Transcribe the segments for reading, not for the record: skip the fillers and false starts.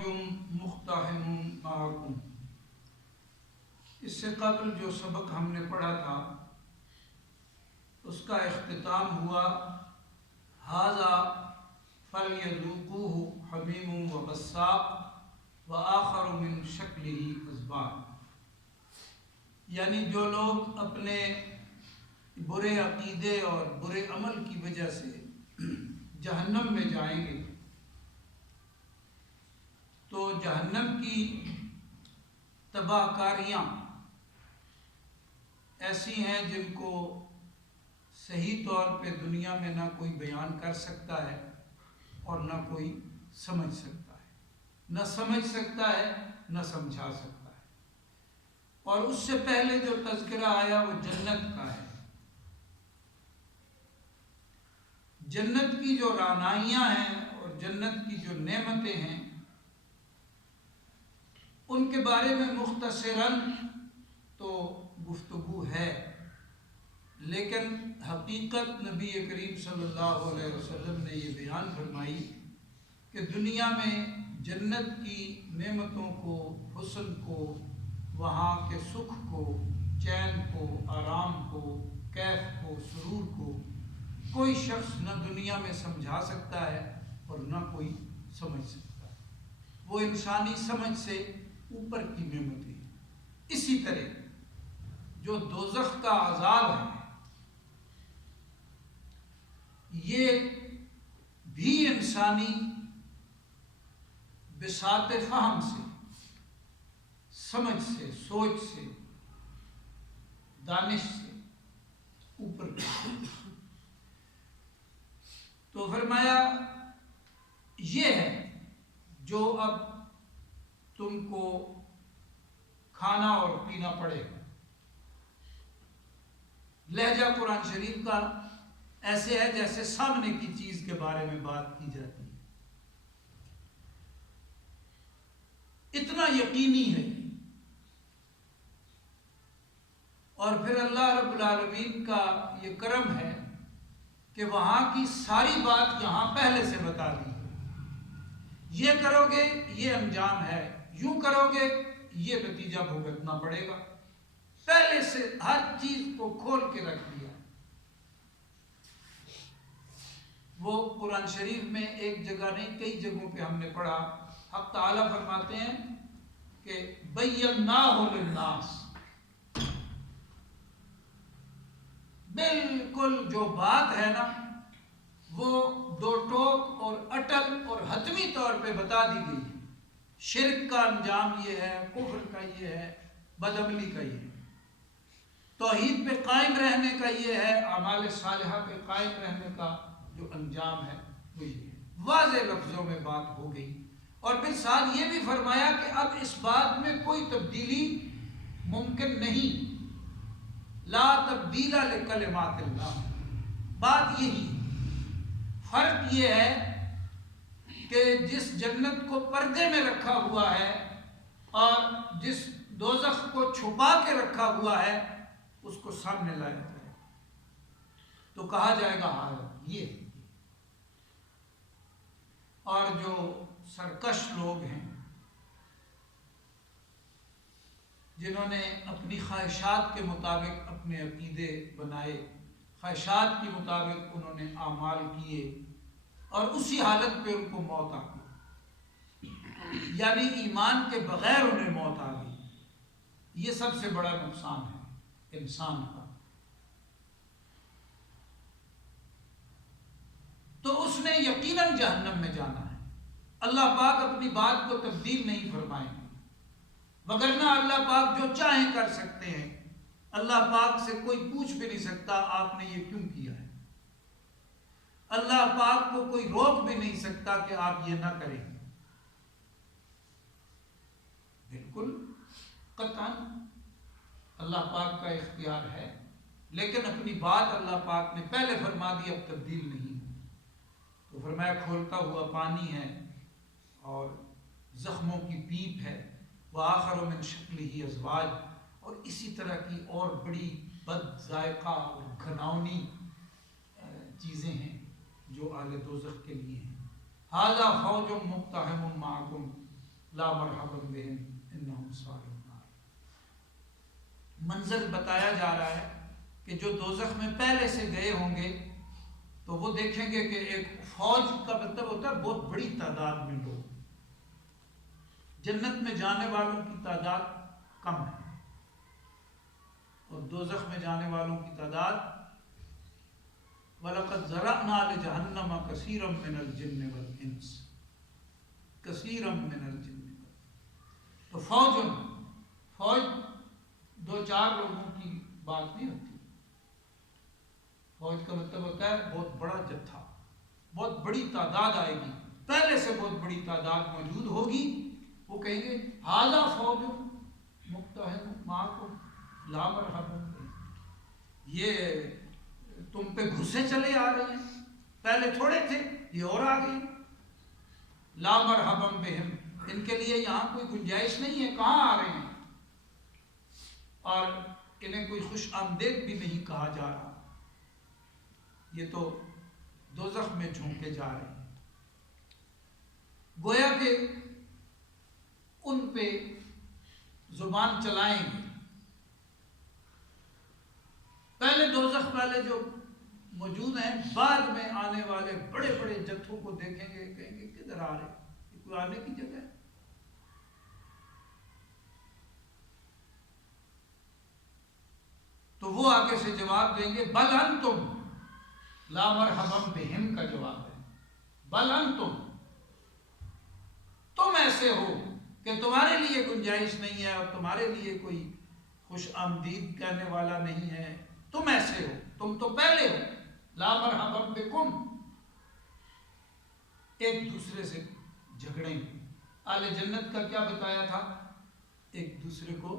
فوج مقتحم معکم۔ اس سے قبل جو سبق ہم نے پڑھا تھا اس کا اختتام ہوا ھذا فلیذوقوہ حمیم وغساق وآخر من شکلہ ازواج، یعنی جو لوگ اپنے برے عقیدے اور برے عمل کی وجہ سے جہنم میں جائیں گے تو جہنم کی تباہ کاریاں ایسی ہیں جن کو صحیح طور پہ دنیا میں نہ کوئی بیان کر سکتا ہے اور نہ کوئی سمجھ سکتا ہے، نہ سمجھ سکتا ہے نہ سمجھا سکتا ہے۔ اور اس سے پہلے جو تذکرہ آیا وہ جنت کا ہے۔ جنت کی جو رعنائیاں ہیں اور جنت کی جو نعمتیں ہیں ان کے بارے میں مختصراً تو گفتگو ہے، لیکن حقیقت نبی کریم صلی اللہ علیہ وسلم نے یہ بیان فرمائی کہ دنیا میں جنت کی نعمتوں کو، حسن کو، وہاں کے سکھ کو، چین کو، آرام کو، کیف کو، سرور کو کوئی شخص نہ دنیا میں سمجھا سکتا ہے اور نہ کوئی سمجھ سکتا ہے۔ وہ انسانی سمجھ سے اوپر کی نعمتیں ہیں۔ اسی طرح جو دوزخ کا عذاب ہے یہ بھی انسانی بساط فہم سے، سمجھ سے، سوچ سے، دانش سے اوپر کی۔ تو فرمایا یہ ہے جو اب تم کو کھانا اور پینا پڑے گا۔ لہجہ قرآن شریف کا ایسے ہے جیسے سامنے کی چیز کے بارے میں بات کی جاتی ہے، اتنا یقینی ہے۔ اور پھر اللہ رب العالمین کا یہ کرم ہے کہ وہاں کی ساری بات یہاں پہلے سے بتا دی ہے۔ یہ کرو گے یہ انجام ہے، یوں کرو گے یہ نتیجہ بھگتنا پڑے گا، پہلے سے ہر چیز کو کھول کے رکھ دیا۔ وہ قرآن شریف میں ایک جگہ نہیں کئی جگہوں پہ ہم نے پڑھا، حق تعالیٰ فرماتے ہیں کہ بَيَّنَّاهُ لِلنَّاسِ، بالکل جو بات ہے نا وہ دو ٹوک اور اٹل اور حتمی طور پہ بتا دی گئی ہے۔ شرک کا انجام یہ ہے، کفر کا یہ ہے، بدعملی کا یہ ہے، توحید پہ قائم رہنے کا یہ ہے، اعمال صالحہ پہ قائم رہنے کا جو انجام ہے وہ یہ ہے۔ واضح لفظوں میں بات ہو گئی، اور پھر ساتھ یہ بھی فرمایا کہ اب اس بات میں کوئی تبدیلی ممکن نہیں، لا تبدیل لکلمات اللہ۔ بات یہی ہے، فرق یہ ہے کہ جس جنت کو پردے میں رکھا ہوا ہے اور جس دوزخ کو چھپا کے رکھا ہوا ہے اس کو سامنے لایا جائے تو کہا جائے گا ہاں یہ ہے۔ اور جو سرکش لوگ ہیں جنہوں نے اپنی خواہشات کے مطابق اپنے عقیدے بنائے، خواہشات کے مطابق انہوں نے اعمال کیے اور اسی حالت پہ ان کو موت آ گئی، یعنی ایمان کے بغیر انہیں موت آ گئی، یہ سب سے بڑا نقصان ہے انسان کا۔ تو اس نے یقیناً جہنم میں جانا ہے، اللہ پاک اپنی بات کو تبدیل نہیں فرمائیں گے، وگرنہ اللہ پاک جو چاہیں کر سکتے ہیں۔ اللہ پاک سے کوئی پوچھ بھی نہیں سکتا آپ نے یہ کیوں کیا ہے، اللہ پاک کو کوئی روک بھی نہیں سکتا کہ آپ یہ نہ کریں، بالکل قطعاً اللہ پاک کا اختیار ہے، لیکن اپنی بات اللہ پاک نے پہلے فرما دی، اب تبدیل نہیں۔ تو فرمایا کھولتا ہوا پانی ہے اور زخموں کی پیپ ہے، وآخر من شکلہ ازواج، اور اسی طرح کی اور بڑی بد ذائقہ اور گھناؤنی چیزیں ہیں جو اہل دوزخ کے لیے ہیں۔ ھذا فوج مقتحم معکم، لا مرحبا بہم انہم صالون النار۔ منظر بتایا جا رہا ہے کہ جو دوزخ میں پہلے سے گئے ہوں گے تو وہ دیکھیں گے کہ ایک فوج کا مطلب ہوتا ہے بہت بڑی تعداد میں لوگ، جنت میں جانے والوں کی تعداد کم ہے اور دوزخ میں جانے والوں کی تعداد وَلَقَدْ ذَرَأْنَا لِجَهَنَّمَ كَثِيرًا مِنَ الْجِنِّ وَالْإِنسِ، كَثِيرًا مِنَ الْجِنِّ وَالْإِنسِ۔ تو فوج دو چار لوگوں کی بات نہیں ہوتی، فوج کا مطلب ہوتا ہے بہت بڑا جتھا، بہت بڑی تعداد آئے گی، پہلے سے بہت بڑی تعداد موجود ہوگی۔ وہ کہیں گے ھذا فوج مقتحم معکم لا مرحبا بکم، یہ تم پہ گھسے چلے آ رہے ہیں، پہلے تھوڑے تھے یہ اور آ گئے، لا مرحبا بہم، ان کے لیے یہاں کوئی گنجائش نہیں ہے، کہاں آ رہے ہیں، اور انہیں کوئی خوش آمدید بھی نہیں کہا جا رہا، یہ تو دوزخ میں جھونکے جا رہے ہیں۔ گویا کہ ان پہ زبان چلائیں گے، پہلے دوزخ والے جو موجود ہیں بعد میں آنے والے بڑے بڑے جتھوں کو دیکھیں گے، کہیں گے کدھر آ رہے ہیں، یہ کوئی آنے کی جگہ ہے؟ تو وہ آگے سے جواب دیں گے بل انتم، لا مرحبا بہم کا جواب ہے، بل انتم، تم ایسے ہو کہ تمہارے لیے گنجائش نہیں ہے اور تمہارے لیے کوئی خوش آمدید کہنے والا نہیں ہے، تم ایسے ہو، تم تو پہلے ہو، لا مرحبا بکم، ایک دوسرے سے جھگڑیں گے۔ اہل جنت کا کیا بتایا تھا؟ ایک دوسرے کو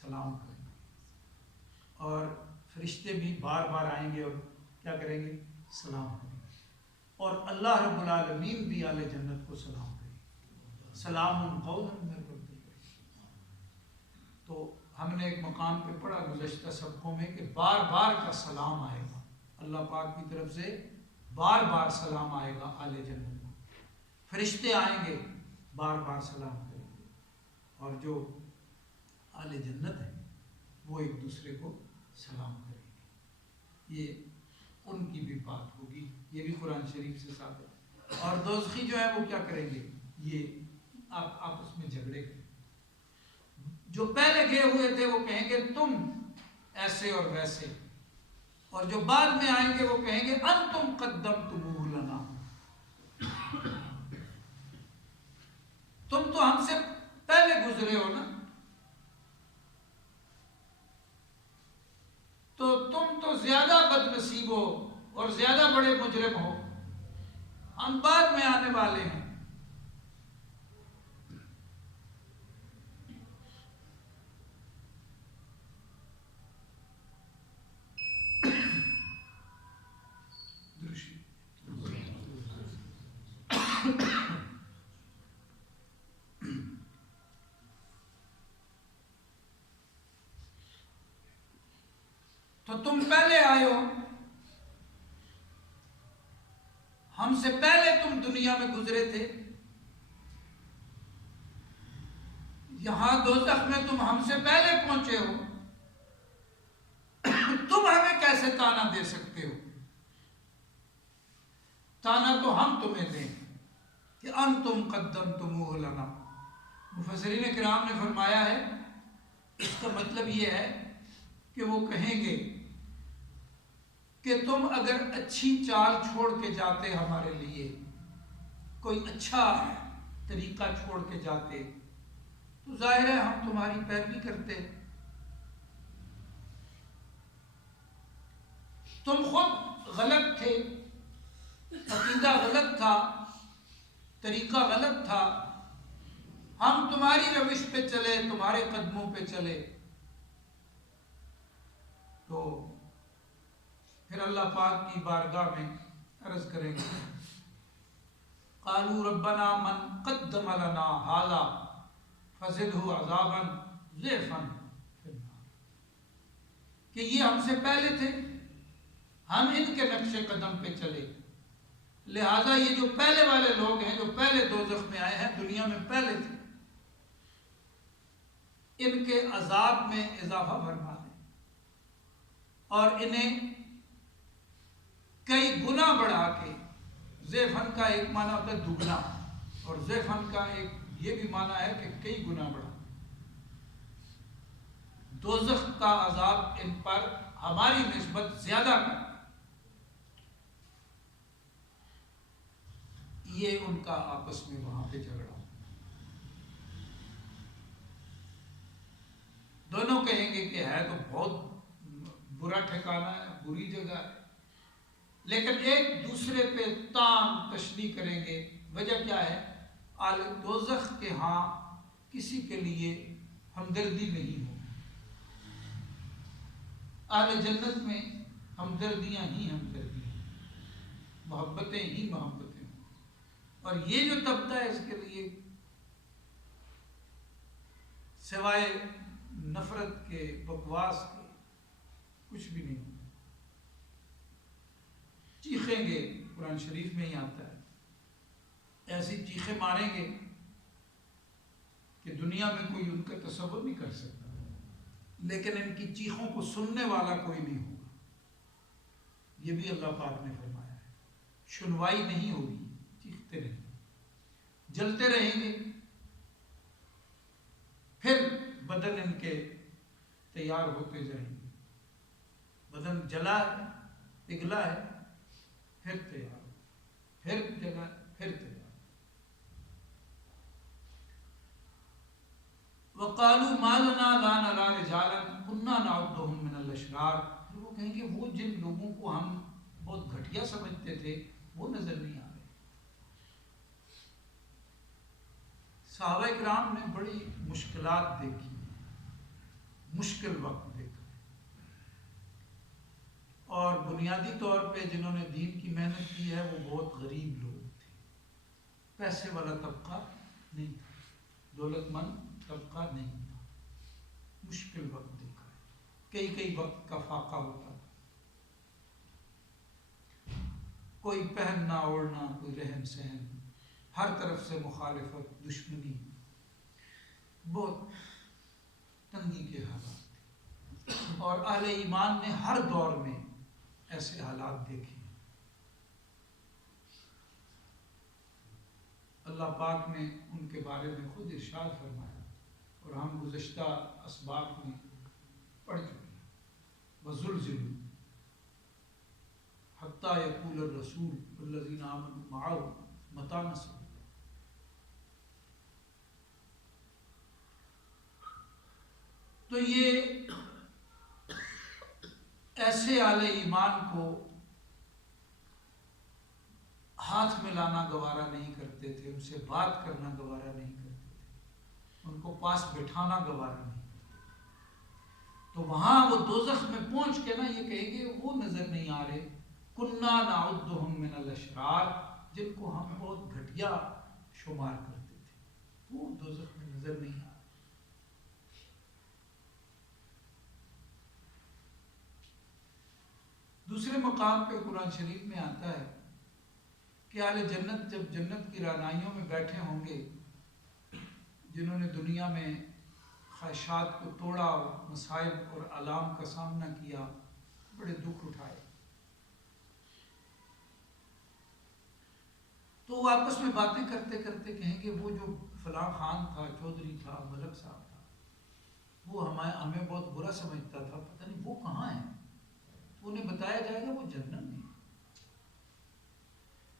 سلام کریں گے، اور فرشتے بھی بار بار آئیں گے اور کیا کریں گے؟ سلام کریں گے، اور اللہ رب العالمین بھی اہل جنت کو سلام کریں گے، سلام قولا من رب الرحیم۔ تو ہم نے ایک مقام پہ پڑھا گزشتہ سبقوں میں کہ بار بار کا سلام آئے گا، اللہ پاک کی طرف سے بار بار سلام آئے گا اہل جنت کو، فرشتے آئیں گے بار بار سلام کریں گے، اور جو اہل جنت ہیں وہ ایک دوسرے کو سلام کریں گے، یہ ان کی بھی بات ہوگی، یہ بھی قرآن شریف سے ثابت ہے۔ اور دوزخی جو ہے وہ کیا کریں گے؟ یہ آپس میں جھگڑے کریں، جو پہلے گئے ہوئے تھے وہ کہیں گے تم ایسے اور ویسے، اور جو بعد میں آئیں گے وہ کہیں گے انتم قدمتموہ لنا، تم تو ہم سے پہلے گزرے ہو نا، تو تم تو زیادہ بد نصیب ہو اور زیادہ بڑے مجرم ہو، ہم بعد میں آنے والے ہیں۔ تو تم پہلے آئے ہو، ہم سے پہلے تم دنیا میں گزرے تھے، یہاں دوزخ میں تم ہم سے پہلے پہنچے ہو، تم ہمیں کیسے تانا دے سکتے ہو؟ تانا تو ہم تمہیں دیں کہ انتم قدمتموہ لنا۔ مفسرین کرام نے فرمایا ہے اس کا مطلب یہ ہے کہ وہ کہیں گے کہ تم اگر اچھی چال چھوڑ کے جاتے ہمارے لیے، کوئی اچھا طریقہ چھوڑ کے جاتے تو ظاہر ہے ہم تمہاری پیروی کرتے، تم خود غلط تھے، عقیدہ غلط تھا، طریقہ غلط تھا، ہم تمہاری روش پہ چلے، تمہارے قدموں پہ چلے، تو پھر اللہ پاک کی بارگاہ میں عرض کریں گے قالوا ربنا من قدم لنا ھذا فزدہ عذابا ضعفا فی النار، کہ یہ ہم سے پہلے تھے، ہم ان کے نقش قدم پہ چلے، لہذا یہ جو پہلے والے لوگ ہیں جو پہلے دوزخ میں آئے ہیں دنیا میں پہلے تھے، ان کے عذاب میں اضافہ فرما دیں اور انہیں کئی گنا بڑھا کے، ضعفاً کا ایک معنی ہوتا ہے دگنا، اور ضعفاً کا ایک یہ بھی معنی ہے کہ کئی گنا بڑھا، دوزخ کا عذاب ان پر ہماری نسبت زیادہ کر، یہ ان کا آپس میں وہاں پہ جھگڑا۔ دونوں کہیں گے کہ ہے تو بہت برا ٹھکانہ ہے، بری جگہ ہے، لیکن ایک دوسرے پہ تان تشنیع کریں گے۔ وجہ کیا ہے؟ اہل دوزخ کے ہاں کسی کے لیے ہمدردی نہیں ہو، اہل جنت میں ہمدردیاں ہی ہمدردیاں، محبتیں ہی محبتیں، اور یہ جو طبقہ ہے اس کے لیے سوائے نفرت کے، بکواس کے، کچھ بھی نہیں ہوتا۔ چیخیں گے، قرآن شریف میں ہی آتا ہے، ایسی چیخیں ماریں گے کہ دنیا میں کوئی ان کا تصور نہیں کر سکتا، لیکن ان کی چیخوں کو سننے والا کوئی نہیں ہوگا، یہ بھی اللہ پاک نے فرمایا ہے۔ سنوائی نہیں ہوگی، چیختے رہیں گے، جلتے رہیں گے، پھر بدن ان کے تیار ہوتے جائیں گے، بدن جلا ہے، پگھلا ہے، پھر تیار، پھر جلا، پھر تیار۔ وَقَالُوا مَا لَنَا لَا نَرَىٰ رِجَالًا كُنَّا نَعُدُّهُم مِّنَ الْأَشْرَارِ، پھر وہ کہیں گے وہ جن لوگوں کو ہم بہت گھٹیا سمجھتے تھے وہ نظر نہیں آ رہے۔ صحابہ کرام نے بڑی مشکلات دیکھی، مشکل وقت دیکھا، اور بنیادی طور پہ جنہوں نے دین کی محنت کی ہے وہ بہت غریب لوگ تھے، پیسے والا طبقہ نہیں تھا، دولت مند طبقہ نہیں تھا، مشکل وقت دیکھا ہے، کئی کئی وقت کا فاقہ ہوتا تھا، کوئی پہننا اوڑھنا، کوئی رہن سہن، ہر طرف سے مخالفت، دشمنی، بہت تنگی کے حالات تھے، اور اہل ایمان نے ہر دور میں ایسے حالات دیکھے۔ اللہ پاک نے ان کے بارے میں خود ارشاد فرمایا، اور ہم گزشتہ اسباق میں پڑھ چکے ہیں، وَزُلْزِلُوا حَتَّى يَقُولَ الرَّسُولُ وَالَّذِينَ آمَنُوا مَعَهُ مَتَىٰ نَصْرُ اللَّهِ۔ تو یہ ایسے اہل ایمان کو ہاتھ میں لانا گوارا نہیں کرتے تھے، ان سے بات کرنا گوارا نہیں کرتے تھے، ان کو پاس بٹھانا گوارا نہیں کرتے تھے۔ تو وہاں وہ دوزخ میں پہنچ کے نا یہ کہیں گے وہ نظر نہیں آ رہے، کُنَّا نَعُدُّهُم مِّنَ الْأَشْرَارِ، جن کو ہم بہت گھٹیا شمار کرتے تھے، وہ دوزخ میں نظر نہیں آ رہے۔ دوسرے مقام پہ قرآن شریف میں آتا ہے کہ اہل جنت جب جنت کی رعنائیوں میں بیٹھے ہوں گے، جنہوں نے دنیا میں خواہشات کو توڑا، مصائب اور آلام کا سامنا کیا، بڑے دکھ اٹھائے، تو وہ آپس میں باتیں کرتے کرتے کہیں گے وہ جو فلاں خان تھا، چودھری تھا، ملک صاحب تھا، وہ ہمیں بہت برا سمجھتا تھا، پتہ نہیں وہ کہاں ہے؟ تو انہیں بتایا جائے گا وہ جنت میں۔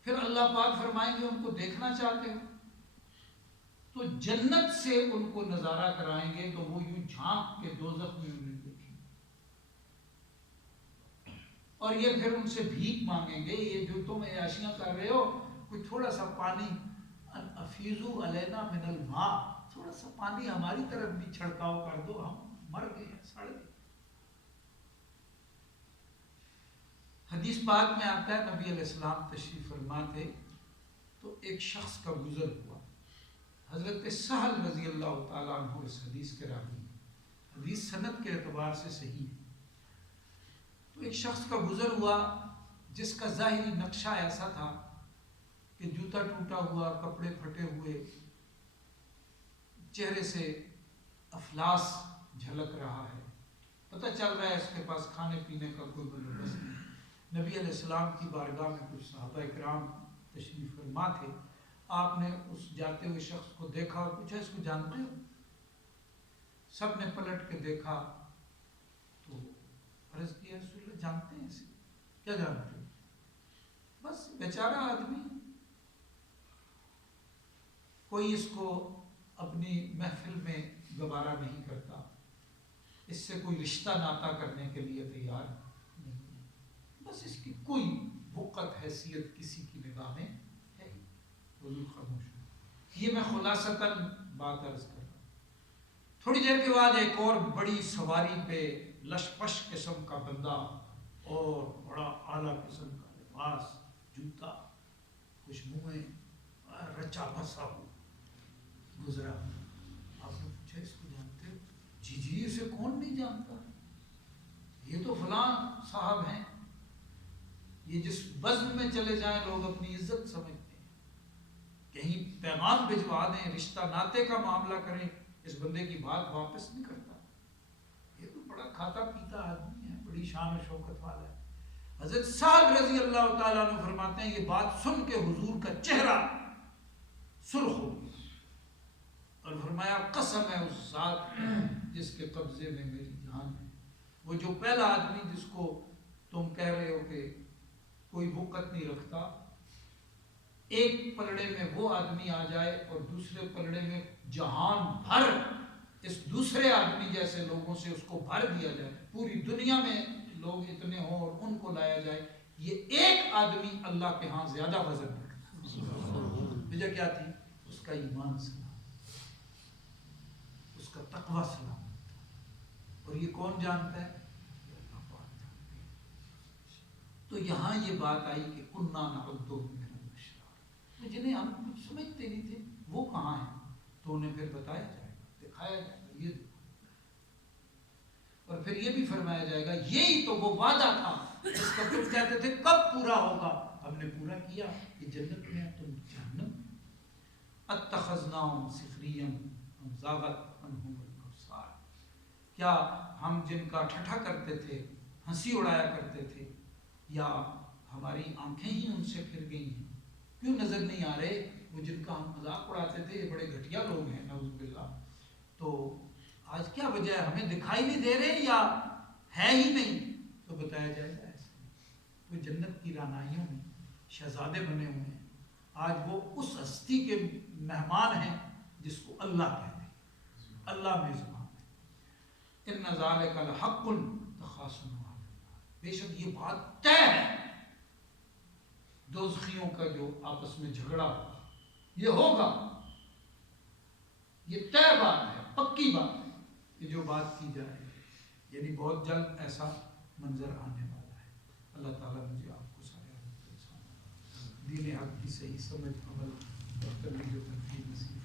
پھر اللہ پاک فرمائیں گے ان کو دیکھنا چاہتے ہو تو جنت سے ان کو نظارہ کرائیں گے، تو وہ یوں جھانک کے دوزخ میں انہیں دیکھیں گے، اور یہ پھر ان سے بھیک مانگیں گے، یہ جو تم عیاشیاں کر رہے ہو، کوئی تھوڑا سا پانی، افیضوا علینا من الماء، تھوڑا سا پانی ہماری طرف بھی چھڑکاؤ کر دو، ہم مر گئے ہیں، سڑ گئے۔ حدیث پاک میں آتا ہے نبی علیہ السلام تشریف فرما تھے تو ایک شخص کا گزر ہوا، حضرت سہل رضی اللہ تعالیٰ عنہ اس حدیث کے راوی ہیں، حدیث سند کے اعتبار سے صحیح ہے۔ تو ایک شخص کا گزر ہوا جس کا ظاہری نقشہ ایسا تھا کہ جوتا ٹوٹا ہوا، کپڑے پھٹے ہوئے، چہرے سے افلاس جھلک رہا ہے، پتہ چل رہا ہے اس کے پاس کھانے پینے کا کوئی بندوبست نہیں۔ نبی علیہ السلام کی بارگاہ میں کچھ صحابہ کرام تشریف فرما تھے، آپ نے اس جاتے ہوئے شخص کو دیکھا اور پوچھا اس کو جانتے ہو؟ سب نے پلٹ کے دیکھا تو عرض کیا رسول اللہ جانتے ہیں اسے؟ کیا جانتے ہو؟ بس بیچارہ آدمی، کوئی اس کو اپنی محفل میں گوارا نہیں کرتا، اس سے کوئی رشتہ ناتا کرنے کے لیے تیار نہیں، بس اس کی کوئی وقت حیثیت کسی کی نگاہ میں ہے ہی۔ حضور خاموش ہوئے۔ یہ میں خلاصتاً بات عرض کر رہا ہوں۔ تھوڑی دیر کے بعد ایک اور بڑی سواری پہ لشپش قسم کا بندہ اور بڑا اعلیٰ قسم کا لباس، جوتا، خوشبوئیں، رچا بسا ہو گزرا۔ آپ نے پوچھا اس کو جانتے ہو؟ جی جی اسے کون نہیں جانتا، یہ تو فلاں صاحب ہیں، یہ جس بزم میں چلے جائیں لوگ اپنی عزت سمجھتے ہیں، کہیں پیغام بھجوا دیں، رشتہ ناتے کا معاملہ کریں، اس بندے کی بات واپس نہیں کرتا، یہ تو بڑا کھاتا پیتا آدمی ہے، بڑی شان و شوکت والا ہے۔ حضرت سعد رضی اللہ تعالیٰ عنہ فرماتے ہیں یہ بات سن کے حضور کا چہرہ سرخ ہو گیا اور فرمایا قسم ہے اس ذات جس کے قبضے میں میری جان ہے، وہ جو پہلا آدمی جس کو تم کہہ رہے ہو کہ کوئی وقت نہیں رکھتا، ایک پلڑے میں وہ آدمی آ جائے اور دوسرے پلڑے میں جہان بھر اس دوسرے آدمی جیسے لوگوں سے اس کو بھر دیا جائے، پوری دنیا میں لوگ اتنے ہوں اور ان کو لایا جائے، یہ ایک آدمی اللہ کے ہاں زیادہ وزن رکھتا۔ وجہ کیا تھی؟ اس کا ایمان سلامت، اس کا تقوی سلامت، اور یہ کون جانتا ہے؟ اللہ پاک جانتے ہیں۔ تو یہاں یہ بات آئی کہ کنّا نعدہ من الاشرار، تو جنہیں ہم کچھ سمجھتے نہیں تھے وہ کہاں ہیں، تو انہیں پھر بتایا جائے گا، دکھایا جائے گا، یہ دیکھو، اور پھر یہ بھی فرمایا جائے گا یہی تو وہ وعدہ تھا جس کا تم کہتے تھے کب پورا ہوگا، ہم نے پورا کیا، کہ جنت میں تم جہنم میں۔ اتخذناہم سخریا ام زاغت عنہم الابصار، کیا ہم جن کا ٹھٹھا کرتے تھے، ہنسی اڑایا کرتے تھے، یا ہماری آنکھیں ہی ان سے پھر گئی ہیں؟ کیوں نظر نہیں آ رہے وہ جن کا ہم مذاق اڑاتے تھے، یہ بڑے گھٹیا لوگ ہیں نعوذ باللہ، تو آج کیا وجہ ہے، ہمیں دکھائی نہیں دے رہے یا ہے ہی نہیں؟ تو بتایا جائے گا ایسے وہ جنت کی رعنائیوں میں شہزادے بنے ہوئے ہیں، آج وہ اس ہستی کے مہمان ہیں جس کو اللہ کہتے ہیں، اللہ میزبان ہے۔ ان ذالک لحق تخاصم اہل النار، بے شک یہ بات طے ہے، دوزخیوں کا جو آپس میں جھگڑا ہوگا یہ ہوگا، یہ طے بات ہے، پکی بات ہے کہ جو بات کی جائے، یعنی بہت جلد ایسا منظر آنے والا ہے۔ اللہ تعالیٰ مجھے آپ کو سارے دین حق کی صحیح سمجھ، عمل اور تبلیغ و تنقید نصیب